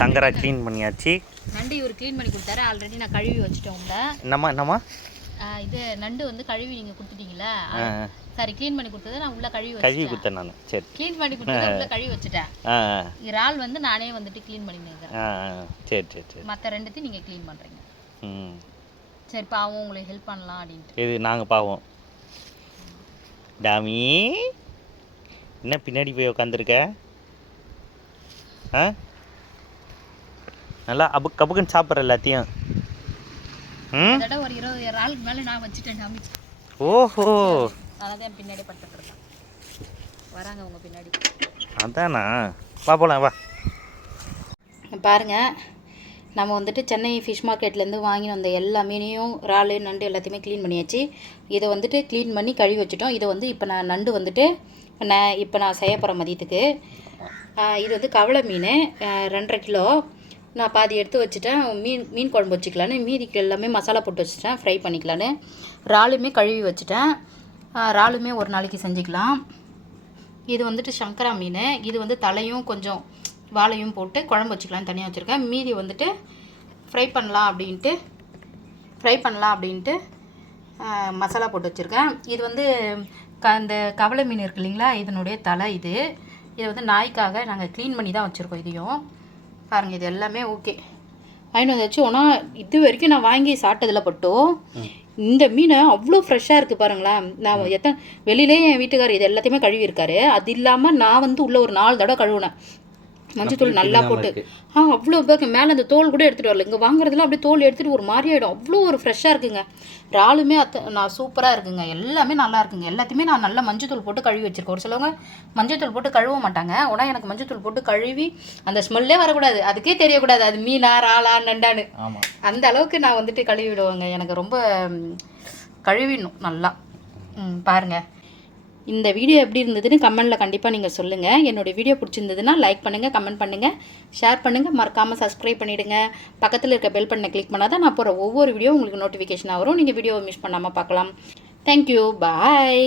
சங்கரா clean பண்ணியாச்சு. நண்டு இவர் க்ளீன் பண்ணி கொடுத்தாரு. ஆல்ரெடி நான் கழுவி வச்சுட்டேன் உள்ள. என்னம்மா இது நண்டு வந்து கழுவி நீங்கள் கொடுத்துட்டீங்களா? சாரி, க்ளீன் பண்ணி கொடுத்தது நான் உள்ள கழுவி கொடுத்தேன் நான். சரி, க்ளீன் பண்ணி கொடுத்தது உள்ள கழுவி வச்சுட்டேன். இறால் வந்து நானே வந்துட்டு க்ளீன் பண்ணிக்கிறேன். சரி சரி சரி. மற்ற ரெண்டுத்தையும் நீங்கள் க்ளீன் பண்ணுறீங்க. சரி, பாவம் உங்களுக்கு ஹெல்ப் பண்ணலாம் அப்படின்ட்டு. இது நாங்கள் பாவம். டாமி என்ன பின்னாடி போய் உட்காந்துருக்க? நல்லா அபுக்கு கபுக்குன்னு சாப்பிட்ற எல்லாத்தையும். ஒரு 20 இறாலுக்கு மேலே நான் வச்சுட்டேன் டாமி. ஓஹோ, அதான் பின்னாடி பட்டுட்டு இருக்கேன். வராங்க உங்க பின்னாடி. அதானா? வா போலாம் வா. பாருங்க, நம்ம வந்துட்டு சென்னை ஃபிஷ் மார்க்கெட்லேருந்து வாங்கி வந்த எல்லா மீனையும் இறால் நண்டு எல்லாத்தையுமே க்ளீன் பண்ணியாச்சு. இதை வந்துட்டு க்ளீன் பண்ணி கழுவி வச்சுட்டோம். இதை வந்து இப்போ நான் நண்டு வந்துட்டு நான் செய்ய போகிற மதியத்துக்கு. இது வந்து கவளை மீன் 2.5 கிலோ. நான் பாதி எடுத்து வச்சுட்டேன். மீன் குழம்பு வச்சுக்கலான்னு, மீதிக்கு எல்லாமே மசாலா போட்டு வச்சுட்டேன், ஃப்ரை பண்ணிக்கலான்னு. இறாலுமே கழுவி வச்சுட்டேன். இறாலுமே ஒரு நாளைக்கு செஞ்சுக்கலாம். இது வந்துட்டு சங்கரா மீன். இது வந்து தலையும் கொஞ்சம் வாழையும் போட்டு குழம்பு வச்சுக்கலான்னு தனியாக வச்சுருக்கேன். மீதி வந்துட்டு ஃப்ரை பண்ணலாம் அப்படின்ட்டு மசாலா போட்டு வச்சுருக்கேன். இது வந்து இந்த கவளை மீன் இருக்குது இல்லைங்களா, இதனுடைய தலை. இதை வந்து நாய்க்காக நாங்கள் க்ளீன் பண்ணி தான் வச்சுருக்கோம். இதையும் பாருங்கள், இது எல்லாமே ஓகே வாங்கிட்டு வந்தாச்சு. ஆனால் இது வரைக்கும் நான் வாங்கி சாப்பிட்டதில் பட்டும் இந்த மீனை அவ்வளோ ஃப்ரெஷ்ஷாக இருக்குது பாருங்களேன். நான் வெளியிலே என் வீட்டுக்காரர் இது எல்லாத்தையுமே கழுவி இருக்காரு. அது இல்லாமல் நான் வந்து உள்ளே ஒரு 4 தடவை கழுவுனேன், மஞ்சத்தூள் நல்லா போட்டு. அவ்வளோ பேருக்கு மேலே அந்த தோல் கூட எடுத்துகிட்டு வரல. இங்கே வாங்குறதுல அப்படியே தோல் எடுத்துகிட்டு ஒரு மாதிரி ஆகிடும். அவ்வளோ ஒரு ஃப்ரெஷ்ஷாக இருக்குங்க. இறாலுமே நான் சூப்பராக இருக்குங்க. எல்லாமே நல்லா இருக்குங்க. எல்லாத்தையுமே நான் நல்லா மஞ்சத்தூள் போட்டு கழுவி வச்சுருக்கேன். ஒரு சிலவங்க மஞ்சத்தூள் போட்டு கழுவ மாட்டாங்க. ஆனால் எனக்கு மஞ்சத்தூள் போட்டு கழுவி அந்த ஸ்மெல்லே வரக்கூடாது, அதுக்கே தெரியக்கூடாது அது மீனா இறாலா நண்டான்னு. அந்த அளவுக்கு நான் வந்துட்டு கழுவி விடுவேங்க. எனக்கு ரொம்ப கழுவிடணும் நல்லா. பாருங்கள், இந்த வீடியோ எப்படி இருந்ததுன்னு கமெண்ட்டில் கண்டிப்பாக நீங்கள் சொல்லுங்கள். என்னோடய வீடியோ பிடிச்சிருந்ததுன்னா லைக் பண்ணுங்கள், கமெண்ட் பண்ணுங்கள், ஷேர் பண்ணுங்கள், மறக்காமல் சப்ஸ்கிரைப் பண்ணிவிடுங்க. பக்கத்தில் இருக்க பெல் பட்டனை கிளிக் பண்ணால் தான் நான் போகிற ஒவ்வொரு வீடியோ உங்களுக்கு நோட்டிஃபிகேஷனாக வரும். நீங்கள் வீடியோவை மிஸ் பண்ணாமல் பார்க்கலாம். தேங்க்யூ. பாய்.